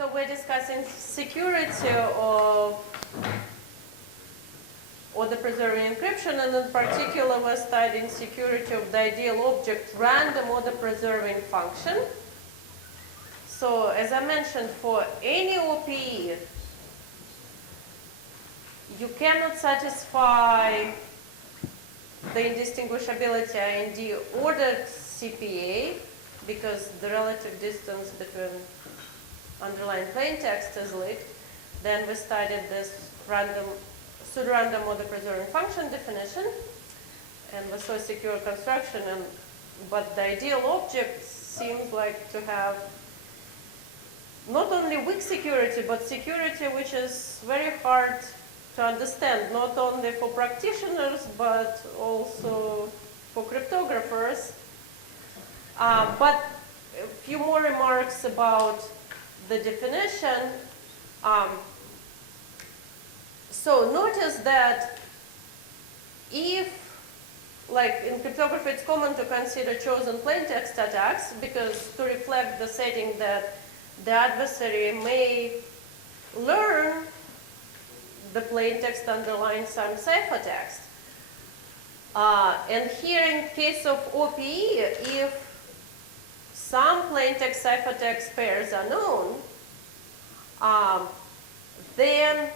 So we're discussing security of order preserving encryption, and in particular we're studying security of the ideal object random order preserving function. So as I mentioned, for any OPE, you cannot satisfy the indistinguishability IND ordered CPA because the relative distance between underlying plain text is leaked. Then we studied this pseudo-random order preserving function definition, and we saw secure construction. But the ideal object seems like to have not only weak security, but security which is very hard to understand, not only for practitioners, but also for cryptographers. But a few more remarks about the definition. So notice that if, like in cryptography, it's common to consider chosen plaintext attacks because to reflect the setting that the adversary may learn the plaintext underlying some ciphertext. And here in case of OPE, if some plaintext ciphertext pairs are known, then,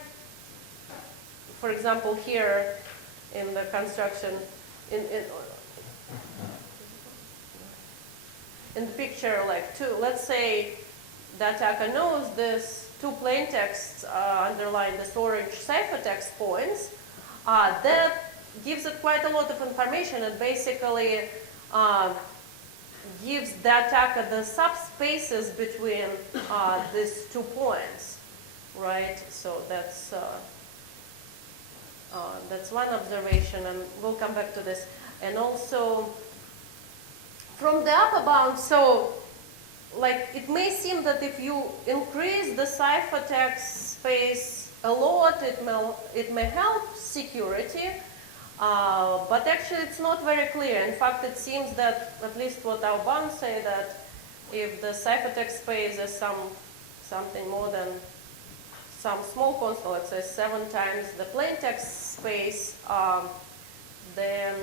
for example, here in the construction, in the picture, like let's say the attacker knows this two plaintexts underlying this orange ciphertext points, that gives it quite a lot of information. It basically gives the attacker the subspaces between these 2 points, right? So that's one observation, and we'll come back to this. And also, from the upper bound, so like it may seem that if you increase the ciphertext space a lot, it may help security. But actually it's not very clear. In fact, it seems that, at least what our bounds say, that if the ciphertext space is something more than some small constant, let's say 7 times the plaintext space, then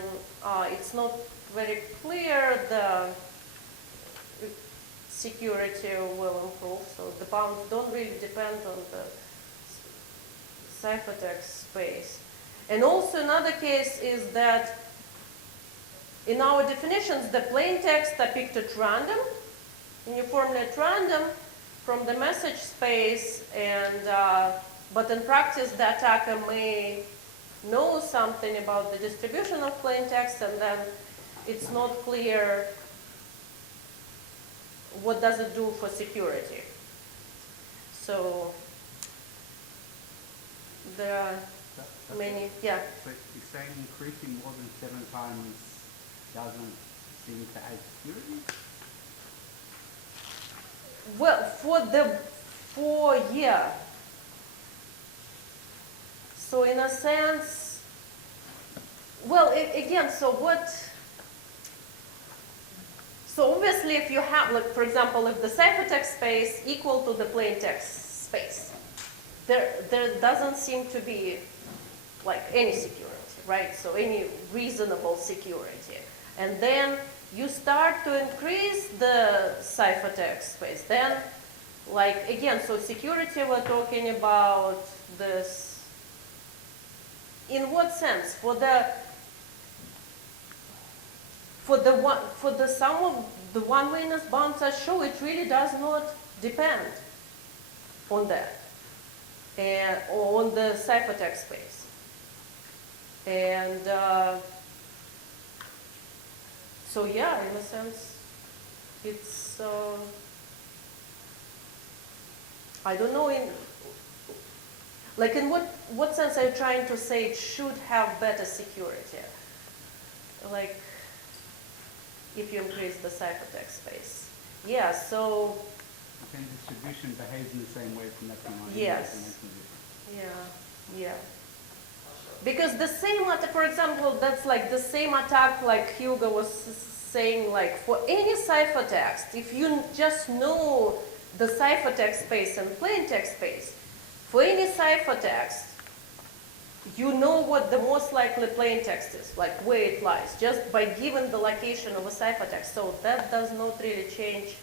it's not very clear the security will improve. So the bounds don't really depend on the ciphertext space. And also another case is that in our definitions, the plain text are picked at random, uniformly at random from the message space, and but in practice the attacker may know something about the distribution of plain text, and then it's not clear what does it do for security. So there are many, yeah. But you're saying increasing more than 7 times doesn't seem to add security? Well, yeah. So in a sense, well, again, so obviously if you have, like, for example, if the ciphertext space equal to the plaintext space, there doesn't seem to be like any security, right? So any reasonable security. And then you start to increase the ciphertext space. Then, like, again, so security, we're talking about this, in what sense? For the sum of the one-wayness bounds I show, it really does not depend on that, or on the ciphertext space. And so yeah, in a sense, it's, I don't know, in what sense are you trying to say it should have better security? Like, if you increase the ciphertext space. Yeah, so. And distribution behaves in the same way from that point on. Yes. Yeah. Because the same attack, for example, that's like the same attack like Hugo was saying, like for any ciphertext, if you just know the ciphertext space and plain text space. For any ciphertext, you know what the most likely plain text is, like where it lies, just by giving the location of a ciphertext. So that does not really change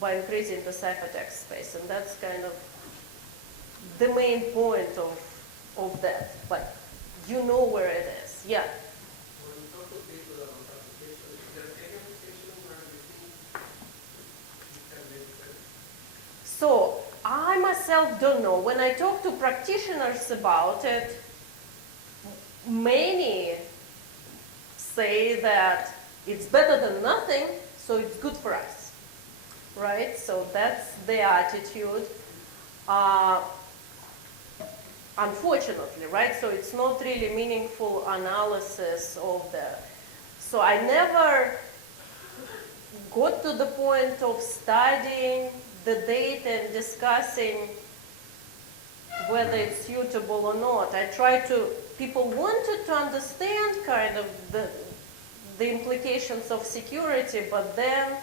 by increasing the ciphertext space, and that's kind of the main point of that. But you know where it is, yeah. When you talk to people about application, is there any application where you think you can make sense? So I myself don't know. When I talk to practitioners about it, many say that it's better than nothing, so it's good for us, right? So that's the attitude. Unfortunately, right? So it's not really meaningful analysis of the. So I never got to the point of studying the data and discussing whether it's suitable or not. I try to, people wanted to understand kind of the implications of security, but then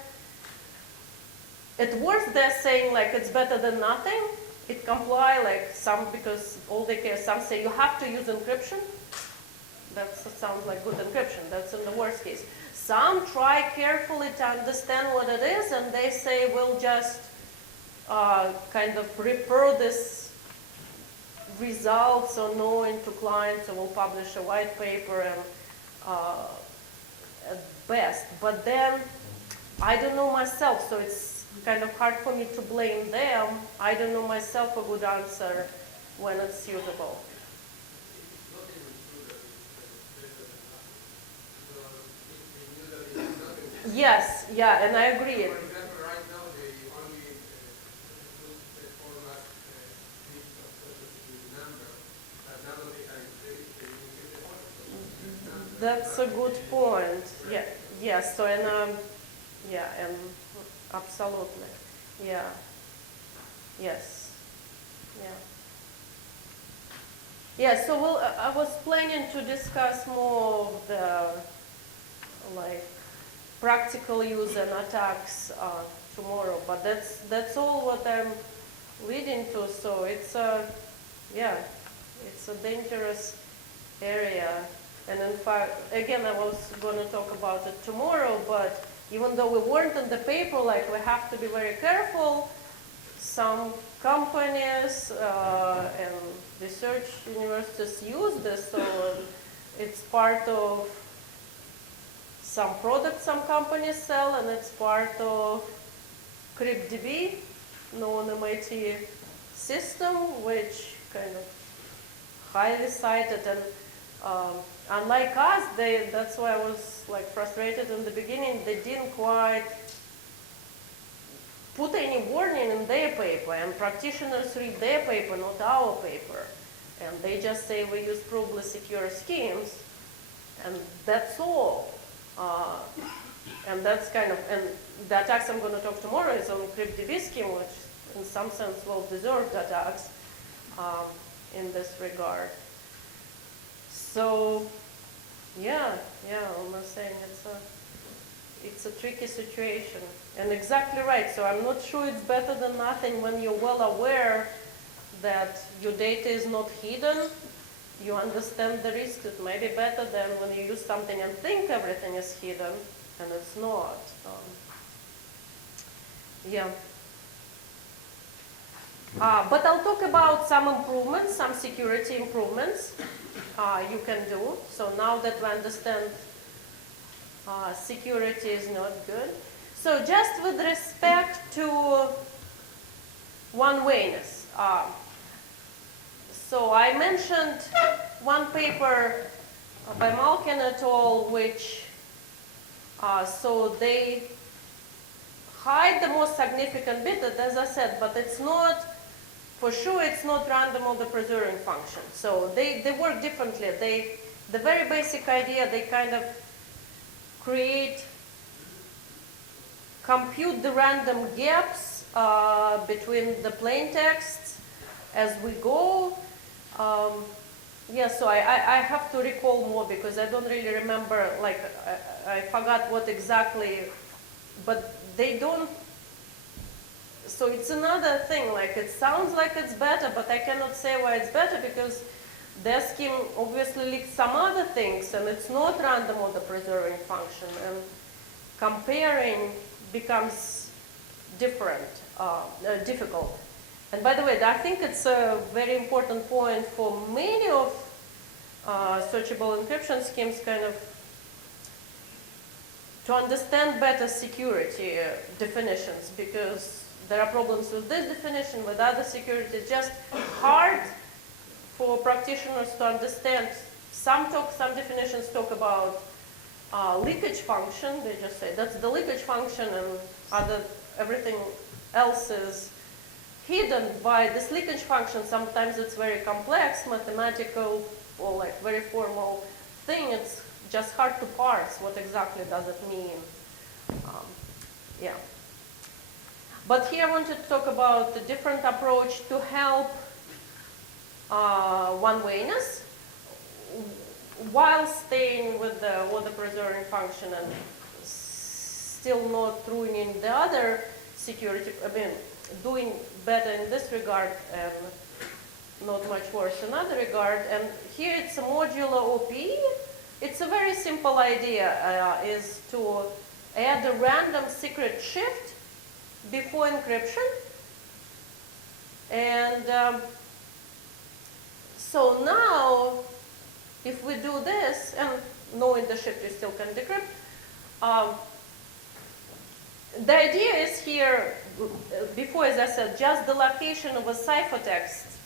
at worst they're saying like it's better than nothing. It comply like some, because all they care, some say you have to use encryption. That sounds like good encryption, that's in the worst case. Some try carefully to understand what it is, and they say we'll just kind of refer this results or knowing to clients, or we'll publish a white paper and at best. But then I don't know myself, so it's kind of hard for me to blame them. I don't know myself a good answer when it's suitable. It's not even true that it's better than nothing. Because if they knew that it's nothing. Yes, yeah, and I agree. For example, right now they only use the format list of social security number, but now that they can increase, they use the format. That's a good point. Yeah, yes. So and yeah, and absolutely, yeah, yes, yeah, yeah. So I was planning to discuss more of the like practical use and attacks tomorrow, but that's all what I'm leading to. So it's a yeah, it's a dangerous area. And in fact, again, I was going to talk about it tomorrow, but even though we weren't in the paper, like we have to be very careful. Some companies and research universities use this, so it's part of some products some companies sell, and it's part of CryptDB, non-MIT system, which kind of highly cited. And unlike us, that's why I was like frustrated in the beginning. They didn't quite put any warning in their paper, and practitioners read their paper, not our paper. And they just say we use probably secure schemes, and that's all. And that's kind of, and the attacks I'm going to talk tomorrow is on CryptDB scheme, which in some sense well-deserved attacks in this regard. So, yeah, I'm saying it's a tricky situation. And exactly right, so I'm not sure it's better than nothing when you're well aware that your data is not hidden. You understand the risks. It may be better than when you use something and think everything is hidden, and it's not. Yeah. But I'll talk about some improvements, some security improvements you can do. So now that we understand security is not good. So just with respect to one-wayness. So I mentioned one paper by Malkin et al., which, so they hide the most significant bit, as I said, but it's not, for sure it's not random or the preserving function. So they work differently. The very basic idea, they kind of compute the random gaps between the plain texts as we go. Yeah, so I have to recall more because I don't really remember, like I forgot what exactly, but they don't so it's another thing, like it sounds like it's better, but I cannot say why it's better because their scheme obviously leaks some other things and it's not random order preserving function, and comparing becomes difficult. And by the way, I think it's a very important point for many of searchable encryption schemes, kind of to understand better security definitions, because there are problems with this definition, with other security. It's just hard for practitioners to understand. Some definitions talk about leakage function. They just say that's the leakage function, and everything else is hidden by this leakage function. Sometimes it's very complex, mathematical, or like very formal thing. It's just hard to parse what exactly does it mean. Yeah. But here I wanted to talk about a different approach to help one-wayness while staying with the order preserving function and still not ruining the other security. I mean, doing better in this regard and not much worse in other regard. And here it's a modular OP. It's a very simple idea, is to add a random secret shift before encryption. And so now, if we do this, and knowing the shift you still can decrypt, the idea is here, before, as I said, just the location of a ciphertext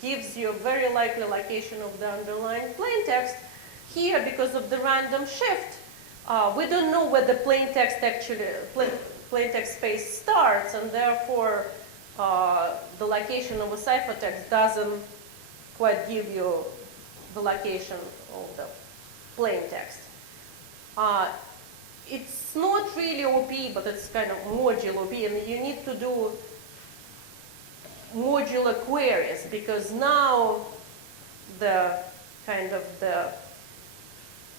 gives you a very likely location of the underlying plaintext. Here, because of the random shift, we don't know where the plaintext space starts, and therefore the location of a ciphertext doesn't quite give you the location of the plaintext. It's not really OP, but it's kind of modular OP, and you need to do modular queries, because now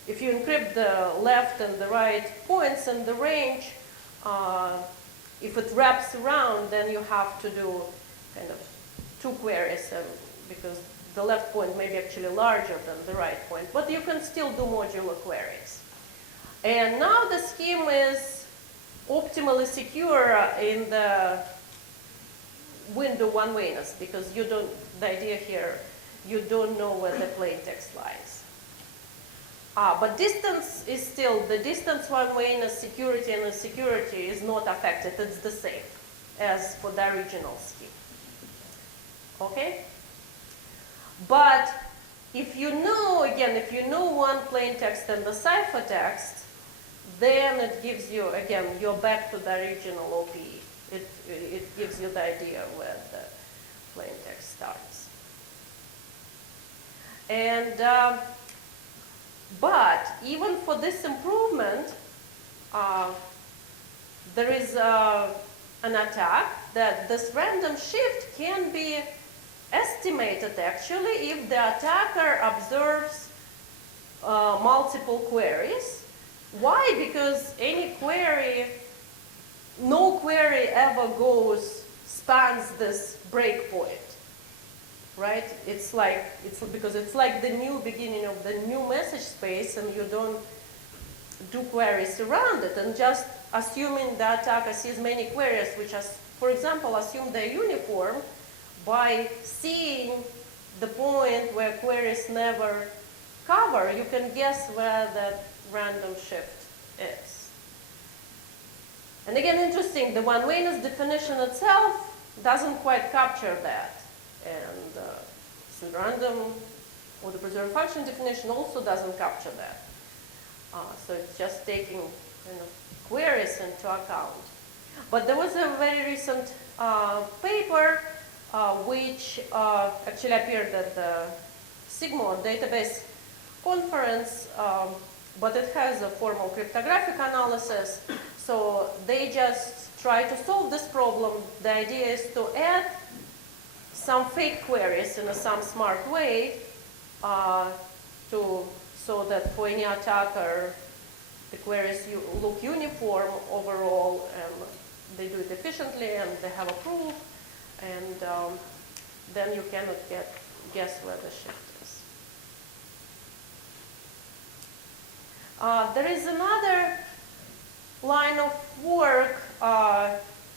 if you encrypt the left and the right points in the range, if it wraps around, then you have to do kind of two queries, because the left point may be actually larger than the right point, but you can still do modular queries. And now the scheme is optimally secure in the window one-wayness, because the idea here, you don't know where the plaintext lies. But distance is still, the distance one-wayness security and insecurity is not affected. It's the same as for the original scheme. Okay? But if you know, again, if you know one plaintext and the ciphertext, then it gives you, again, you're back to the original OP. It gives you the idea where the plaintext starts. And, but even for this improvement, there is an attack that this random shift can be estimated actually if the attacker observes multiple queries. Why? Because no query ever spans this breakpoint, right? It's because it's like the new beginning of the new message space, and you don't do queries around it, and just assuming the attacker sees many queries, which, for example, assume they're uniform, by seeing the point where queries never cover, you can guess where that random shift is. And again, interesting, the one-wayness definition itself doesn't quite capture that. And pseudo-random or the preserved function definition also doesn't capture that. So it's just taking kind of queries into account. But there was a very recent paper which actually appeared at the Sigmod database conference, but it has a formal cryptographic analysis. So they just try to solve this problem. The idea is to add some fake queries in some smart way so that for any attacker, the queries look uniform overall, and they do it efficiently and they have a proof, and then you cannot guess where the shift is. There is another line of work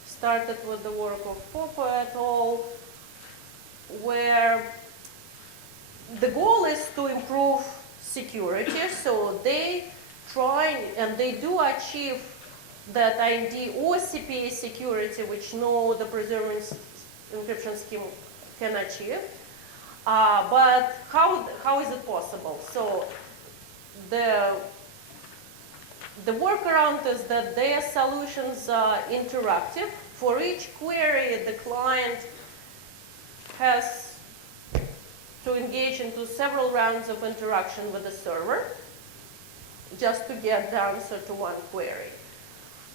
started with the work of Prof et al., where the goal is to improve security. So they try and they do achieve that IND or CPA security, which no other preserving encryption scheme can achieve. But how is it possible? So the workaround is that their solutions are interactive. For each query, the client has to engage into several rounds of interaction with the server just to get the answer to one query.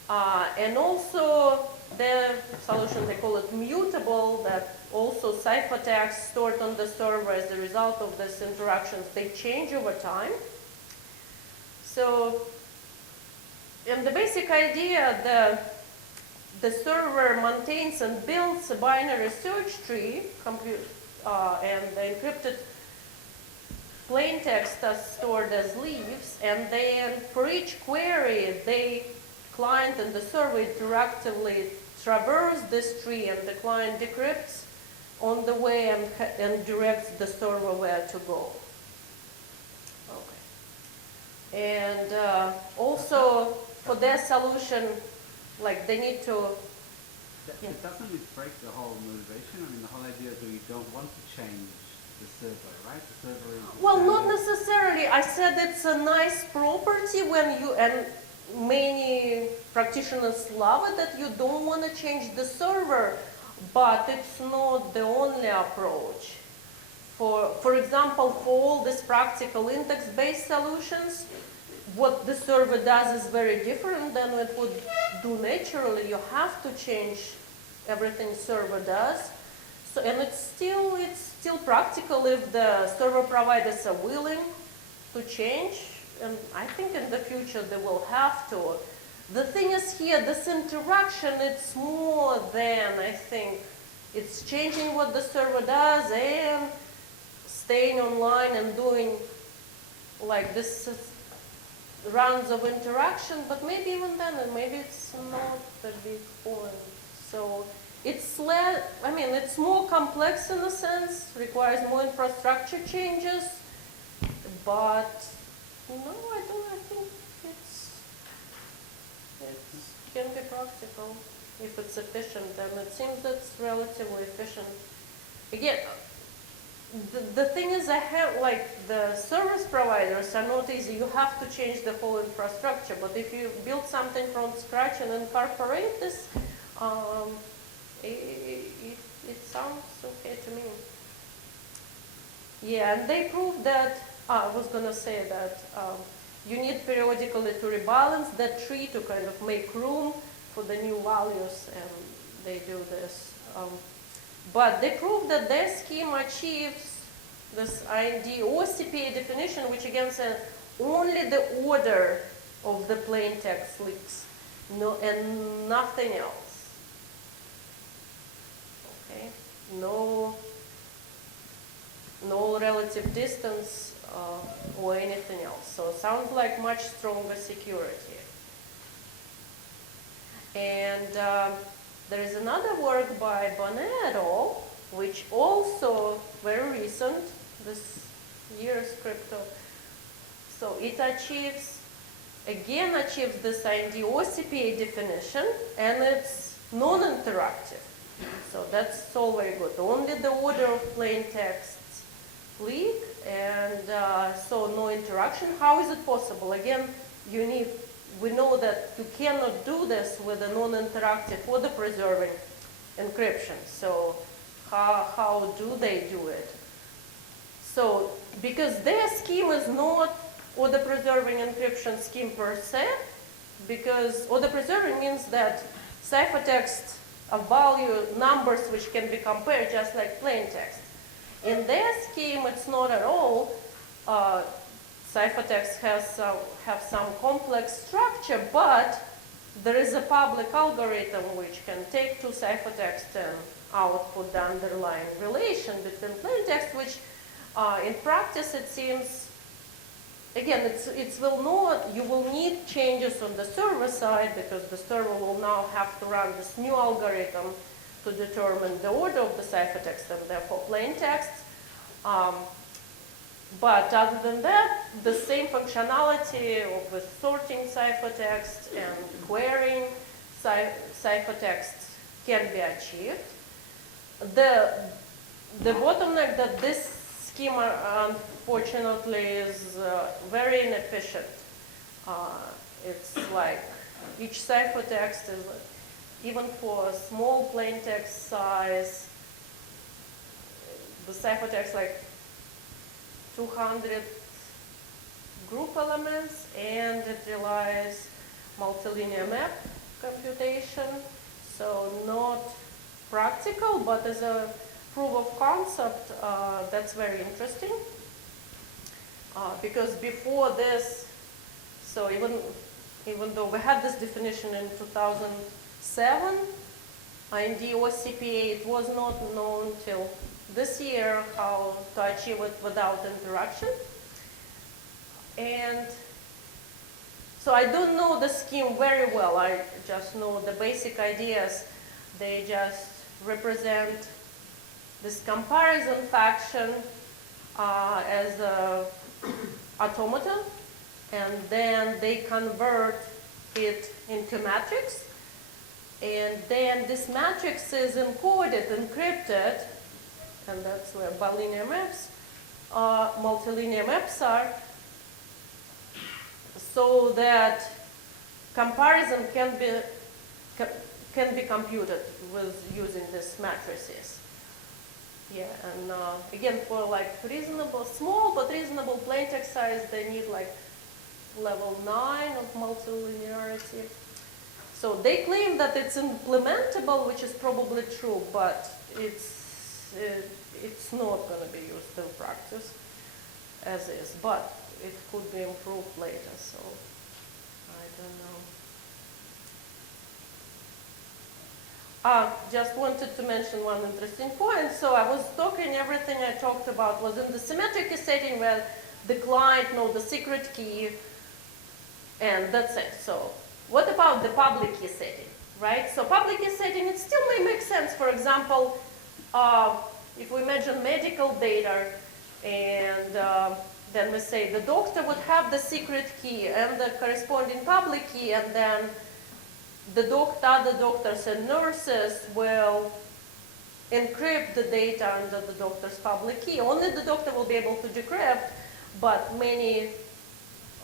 And also the solution, they call it mutable, that also ciphertext stored on the server as a result of these interactions, they change over time. So, and the basic idea, the server maintains and builds a binary search tree, and the encrypted plain text is stored as leaves, and then for each query, the client and the server interactively traverse this tree, and the client decrypts on the way and directs the server where to go. Okay. And also for their solution, like they need to. Yeah. Doesn't it break the whole motivation? I mean, the whole idea is that you don't want to change the server, right? The server is. Well, not necessarily. I said it's a nice property when you, and many practitioners love it, that you don't want to change the server, but it's not the only approach. For example, for all these practical index-based solutions, what the server does is very different than it would do naturally. You have to change everything server does. So, and it's still practical if the server providers are willing to change. And I think in the future they will have to. The thing is here, this interaction, it's more than, I think, it's changing what the server does and staying online and doing like this rounds of interaction, but maybe even then, and maybe it's not a big point. So it's less, I mean, it's more complex in a sense, requires more infrastructure changes, but no, I think it can be practical if it's efficient, and it seems that's relatively efficient. Again, the thing is, I have, like, the service providers are not easy. You have to change the whole infrastructure, but if you build something from scratch and incorporate this, it sounds okay to me. Yeah, and they proved that, I was going to say that you need periodically to rebalance that tree to kind of make room for the new values, and they do this. But they proved that their scheme achieves this IND or CPA definition, which again says only the order of the plain text leaks, no, and nothing else. Okay, no relative distance or anything else. So it sounds like much stronger security. And there is another work by Bonnet et al., which also very recent, this year's crypto. So it achieves this IND or CPA definition, and it's non-interactive. So that's all very good. Only the order of plain texts leak, and so no interaction. How is it possible? Again, we know that you cannot do this with a non-interactive or the preserving encryption. So how do they do it? So because their scheme is not order preserving encryption scheme per se, because order preserving means that ciphertext of value numbers which can be compared just like plain text. In their scheme, it's not at all. Ciphertext have some complex structure, but there is a public algorithm which can take two ciphertext and output the underlying relation between plain text, which in practice it seems, again, you will need changes on the server side because the server will now have to run this new algorithm to determine the order of the ciphertext and therefore plain text. But other than that, the same functionality of the sorting ciphertext and querying ciphertext can be achieved. The bottleneck that this schema unfortunately is very inefficient. It's like each ciphertext is, even for a small plain text size, the ciphertext like 200 group elements, and it relies multilinear map computation, so not practical, but as a proof of concept, that's very interesting. Because before this, so even though we had this definition in 2007, IND or CPA, it was not known till this year how to achieve it without interaction. And so I don't know the scheme very well. I just know the basic ideas. They just represent this comparison function as an automaton, and then they convert it into matrix. And then this matrix is encoded, encrypted, and that's where bilinear maps, multilinear maps are, so that comparison can be computed with using these matrices. Yeah, and again, for like reasonable, small but reasonable plain text size, they need like level 9 of multilinearity. So they claim that it's implementable, which is probably true, but it's not going to be used in practice as is, but it could be improved later, so I don't know. Just wanted to mention one interesting point. So I was talking, everything I talked about was in the symmetric key setting where the client knows the secret key, and that's it. So what about the public key setting, right? So public key setting, it still may make sense. For example, if we imagine medical data, and then we say the doctor would have the secret key and the corresponding public key, and then the other doctors and nurses will encrypt the data under the doctor's public key. Only the doctor will be able to decrypt, but many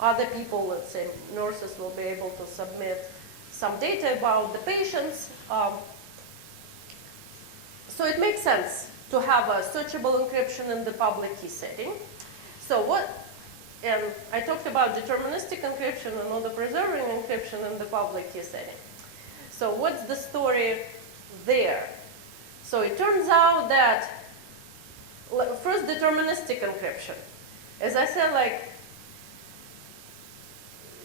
other people, let's say nurses, will be able to submit some data about the patients. So it makes sense to have a searchable encryption in the public key setting. So and I talked about deterministic encryption and auto preserving encryption in the public key setting. So what's the story there? So it turns out that, first, deterministic encryption. As I said, like,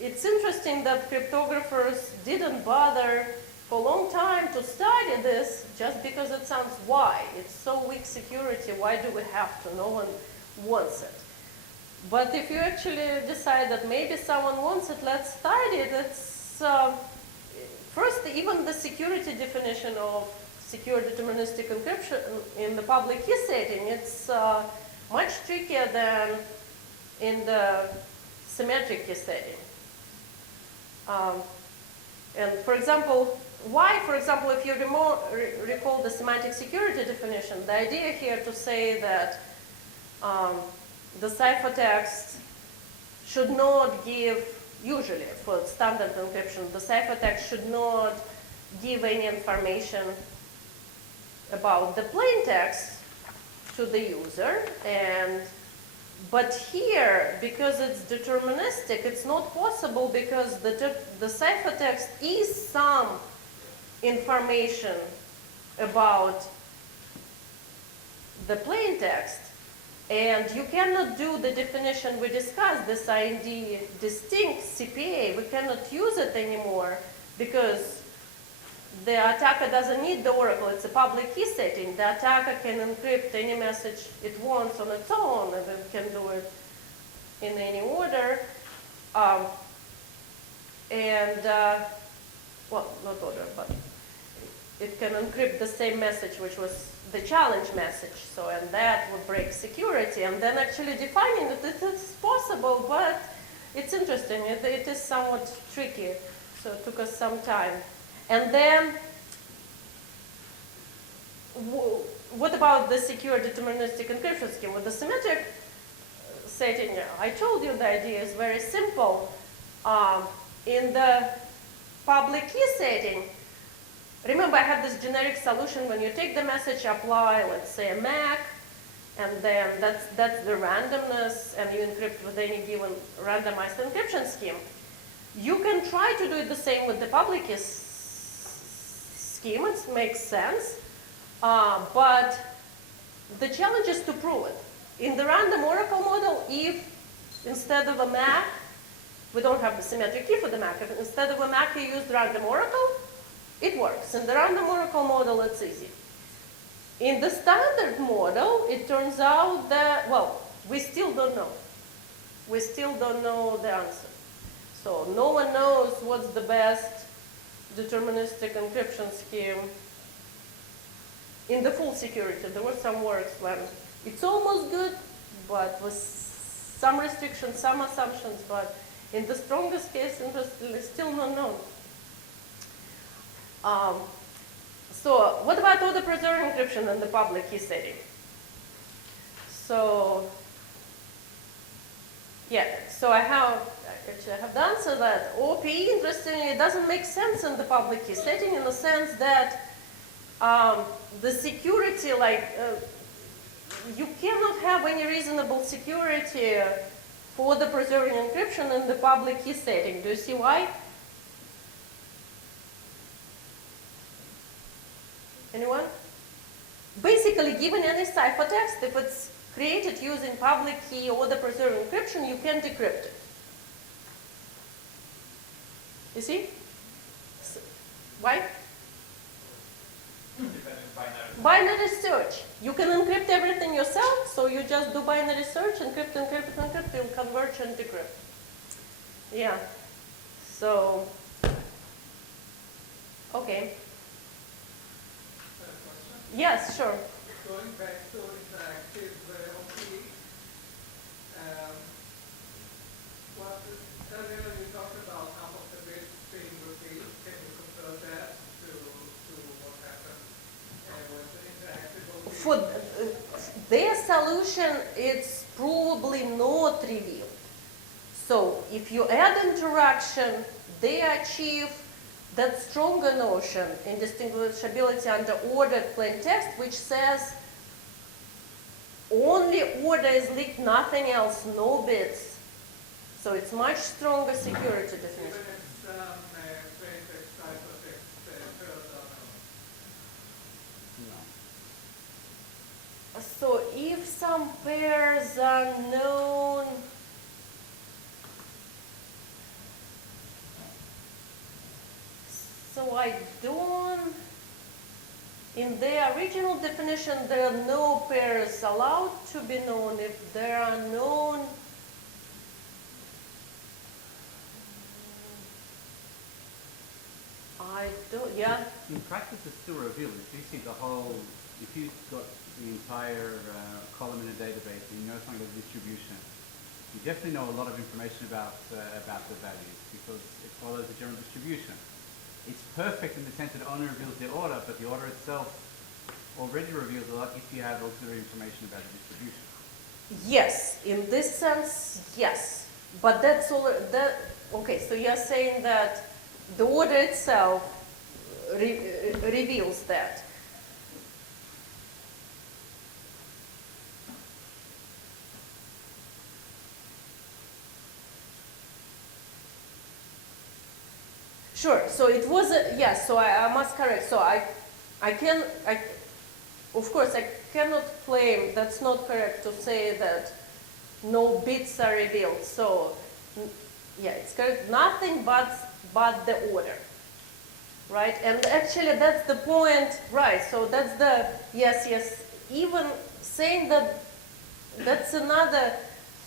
it's interesting that cryptographers didn't bother for a long time to study this just because it sounds, why? It's so weak security, why do we have to? No one wants it. But if you actually decide that maybe someone wants it, let's study it. It's, first, even the security definition of secure deterministic encryption in the public key setting, it's much trickier than in the symmetric key setting. And for example, if you recall the semantic security definition, the idea here to say that the ciphertext should not give, usually for standard encryption, the ciphertext should not give any information about the plain text to the user. But here, because it's deterministic, it's not possible because the ciphertext is some information about the plain text. And you cannot do the definition we discussed, this IND distinct CPA. We cannot use it anymore because the attacker doesn't need the oracle, it's a public key setting. The attacker can encrypt any message it wants on its own, and it can do it in any order. Well, not order, but it can encrypt the same message, which was the challenge message. So, and that would break security. And then actually defining it, it is possible, but it's interesting. It is somewhat tricky. So it took us some time. And then, what about the secure deterministic encryption scheme? With the symmetric setting, I told you the idea is very simple. In the public key setting, remember I had this generic solution when you take the message, apply, let's say, a MAC, and then that's the randomness, and you encrypt with any given randomized encryption scheme. You can try to do it the same with the public key scheme, it makes sense, but the challenge is to prove it. In the random oracle model, if instead of a MAC, we don't have the symmetric key for the MAC, if instead of a MAC you use random oracle, it works. In the random oracle model, it's easy. In the standard model, it turns out that, well, we still don't know. We still don't know the answer. So no one knows what's the best deterministic encryption scheme in the full security. There were some works when it's almost good, but with some restrictions, some assumptions, but in the strongest case, interestingly, still not known. So what about order preserving encryption in the public key setting? So, yeah, so I have the answer that OPE, interestingly, doesn't make sense in the public key setting in the sense that the security, you cannot have any reasonable security for the preserving encryption in the public key setting. Do you see why? Anyone? Basically, given any ciphertext, if it's created using public key or the preserving encryption, you can decrypt it. You see? So, why? Binary search. You can encrypt everything yourself, so you just do binary search, encrypt, you'll converge and decrypt. Yeah. So, okay. Yes, sure. Going back to interactive OPE, earlier you talked about half of the bits being repeated. Can you compare that to what happened with the interactive OPE? For their solution, it's probably not revealed. So if you add interaction, they achieve that stronger notion in distinguishability under ordered plain text, which says only order is leaked, nothing else, no bits. So it's much stronger security definition. Even if some plain text ciphertext pairs are known? No. So if some pairs are known, so I don't, in the original definition, there are no pairs allowed to be known. If there are known, I don't, yeah. In practice, it's still revealed. If you see the whole, if you've got the entire column in a database and you know something about distribution, you definitely know a lot of information about the values because it follows a general distribution. It's perfect in the sense that it only reveals the order, but the order itself already reveals a lot if you have auxiliary information about the distribution. Yes, in this sense, yes. But that's all, okay, so you're saying that the order itself reveals that. Sure, so it was, yes, so I must correct. So of course, I cannot claim, that's not correct to say that no bits are revealed. So, yeah, it's correct, nothing but the order. right? And actually that's the point, right? So that's the, yes, even saying that, that's another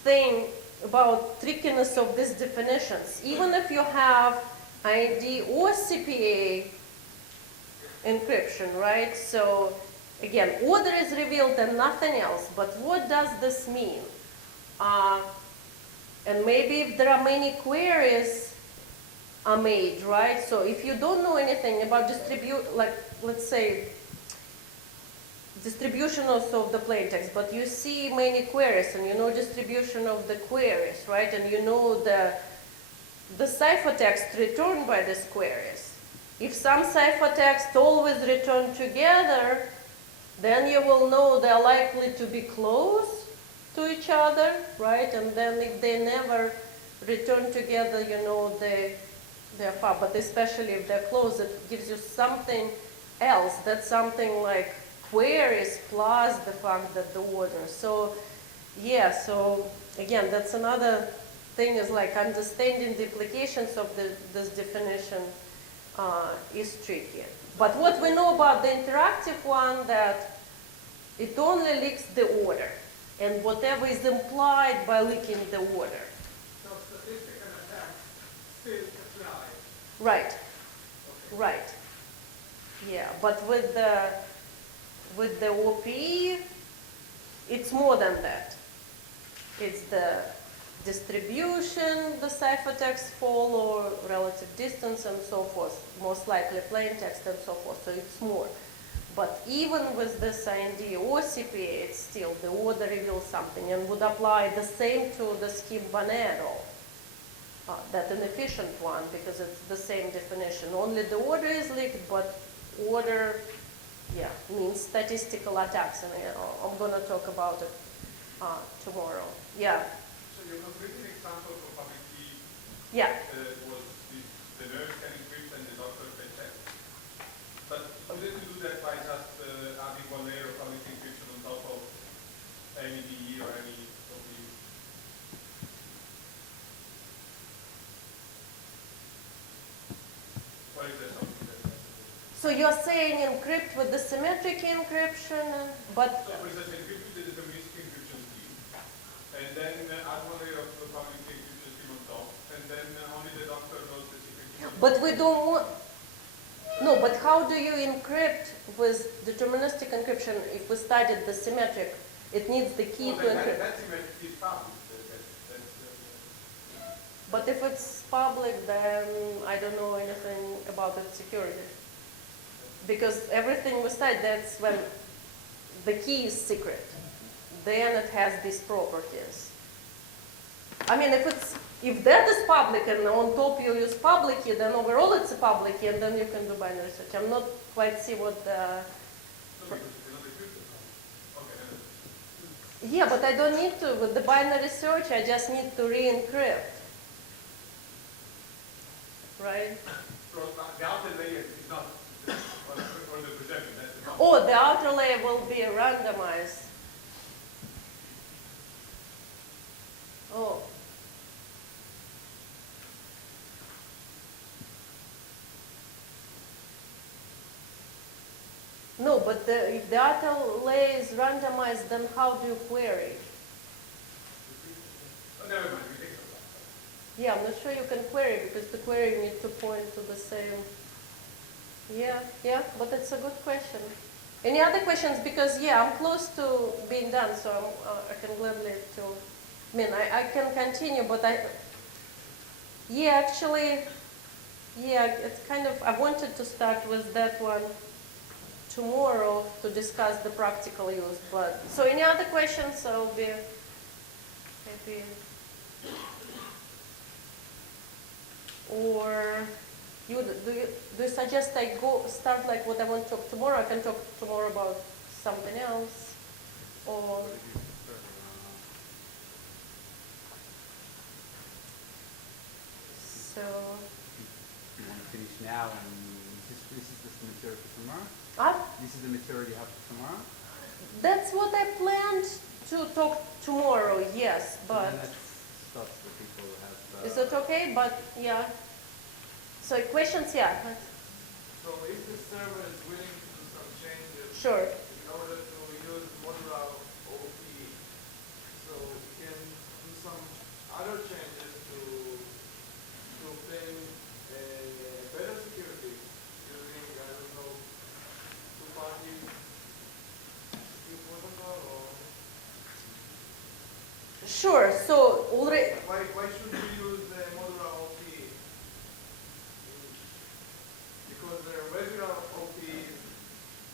thing about trickiness of these definitions. Even if you have ID or CPA encryption, right? So again, order is revealed and nothing else, but what does this mean? And maybe if there are many queries are made, right? So if you don't know anything about like let's say distribution also of the plaintext, but you see many queries and you know distribution of the queries, right? And you know the ciphertext returned by these queries. If some ciphertext always return together, then you will know they're likely to be close to each other, right? And then if they never return together, you know they're far. But especially if they're close, it gives you something else. That's something like queries plus the fact that the order. So yeah, so again, that's another thing, is like understanding the implications of this definition is tricky. But what we know about the interactive one, that it only leaks the order and whatever is implied by leaking the order. So statistical attacks still apply. Right, Okay. right. Yeah, but with the OPE, it's more than that. It's the distribution, the ciphertext follow, relative distance, and so forth. Most likely plain text and so forth, so it's more. But even with this IND or CPA, it's still the order reveals something and would apply the same to the scheme Banero, that an efficient one, because it's the same definition. Only the order is leaked, but order, yeah, means statistical attacks, and I'm going to talk about it tomorrow. Yeah. So your concrete example for public key Yeah. was the nurse can encrypt and the doctor can check. But couldn't you do that by just adding one layer of public key encryption on top of any DE or any OPE? Or is there something that you have to do? So you're saying encrypt with the symmetric encryption, but So for instance, encrypt with the deterministic encryption scheme, and then add one layer of the public key encryption scheme on top, and then only the doctor knows the secret key. but we don't want. No, but how do you encrypt with deterministic encryption if we studied the symmetric? It needs the key to encrypt. That's is public. But if it's public, then I don't know anything about its security. Because everything we studied, that's when the key is secret. Then it has these properties. I mean, if that is public and on top you use public key, then overall it's a public key, and then you can do binary search. I'm not quite see what the... Yeah, but I don't need to. With the binary search, I just need to re-encrypt. Right? So the outer layer is not on the projection, that's the problem. Oh, the outer layer will be randomized. Oh. No, but if the outer layer is randomized, then how do you query? Oh, never mind, we take it. Yeah, I'm not sure you can query, because to query you need to point to the same. Yeah, but it's a good question. Any other questions? Because yeah, I'm close to being done, so I can gladly to. I mean, I can continue, but actually, it's kind of. I wanted to start with that one tomorrow to discuss the practical use. But so, any other questions? I'll be happy. Or do you suggest I start like what I want to talk tomorrow? I can talk tomorrow about something else, or so. You want to finish now, and this is just the material for tomorrow? This is the material you have for tomorrow? That's what I planned to talk tomorrow, yes, but. And that stops the people who have... Is it okay? But yeah. So questions, yeah. So if the server is willing to do some changes Sure. in order to use modular OP, so we can do some other changes to obtain better security using, I don't know, two-party secure protocol or Sure. So already. why should we use the modular OP? Because the regular OP is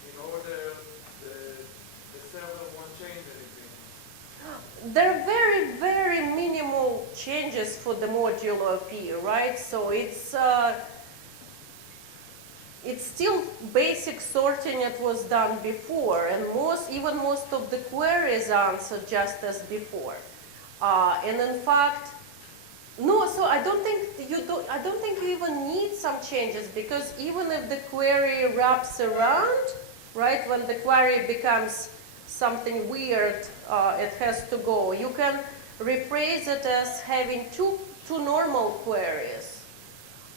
in order the server won't change anything. There are very, very minimal changes for the modular P, right? So it's still basic sorting that was done before, and even most of the queries answer just as before. And in fact, no. So I don't think you even need some changes, because even if the query wraps around, right, when the query becomes something weird, it has to go. You can rephrase it as having two normal queries.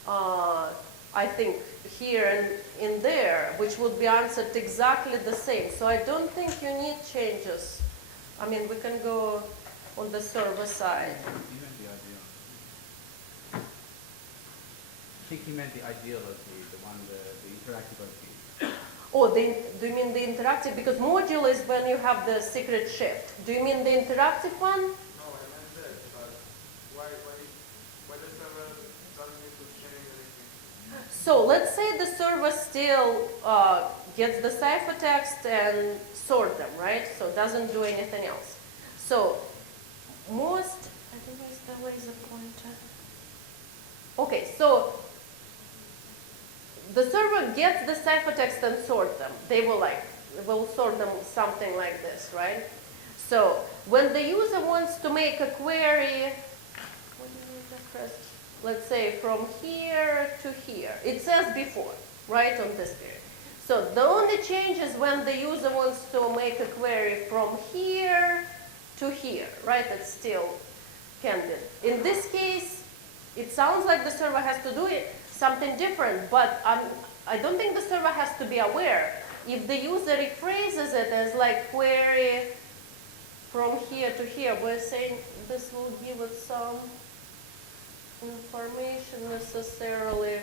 I think here and in there, which would be answered exactly the same. So I don't think you need changes. I mean, we can go on the server side. You meant the ideal. I think he meant the ideal OP, the interactive OP. Oh, do you mean the interactive? Because module is when you have the secret shift. Do you mean the interactive one? No, I meant that, but why the server doesn't need to change anything? So let's say the server still gets the ciphertext and sort them, right? So doesn't do anything else. So most, I think it's the laser pointer. Okay, so the server gets the ciphertext and sort them. They will sort them something like this, right? So when the user wants to make a query, what do you just press? Let's say from here to here. It says before, right, on this period. So the only change is when the user wants to make a query from here to here, right? It's still candid. In this case, it sounds like the server has to do something different, but I don't think the server has to be aware. If the user rephrases it as like query from here to here, we're saying this will give it some information necessarily,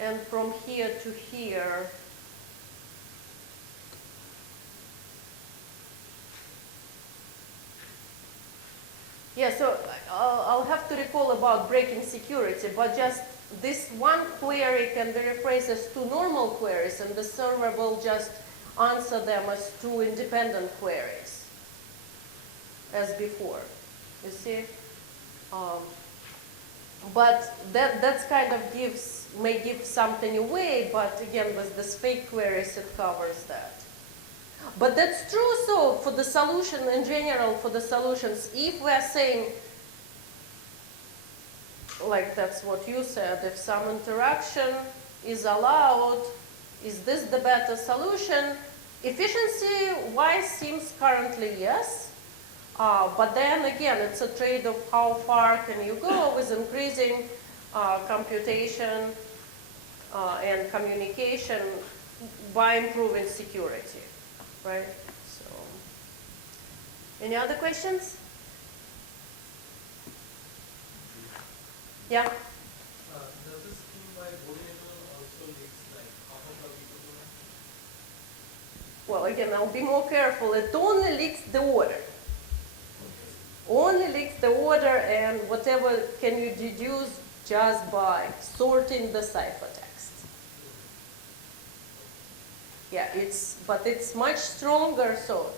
and from here to here. Yeah, so I'll have to recall about breaking security, but just this one query can be rephrased as two normal queries, and the server will just answer them as two independent queries, as before. You see? But that's kind of may give something away, but again, with this fake queries, it covers that. But that's true, so for the solution in general, for the solutions, if we're saying, like that's what you said, if some interaction is allowed, is this the better solution? Efficiency-wise seems currently yes, but then again, it's a trade of how far can you go with increasing computation and communication by improving security. Right? So, any other questions? Yeah? Does this scheme by Bar-Ilan also leaks like half of the people? Well, again, I'll be more careful. It only leaks the order. Only leaks the order, and whatever can you deduce just by sorting the ciphertext. Yeah, but it's much stronger, so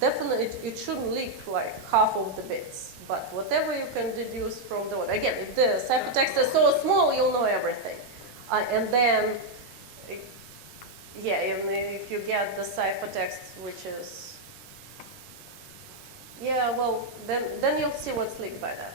definitely it shouldn't leak like half of the bits. But whatever you can deduce from the order. Again, if the ciphertext is so small, you'll know everything. And then, yeah, even if you get the ciphertext, which is, yeah, well, then you'll see what's leaked by that.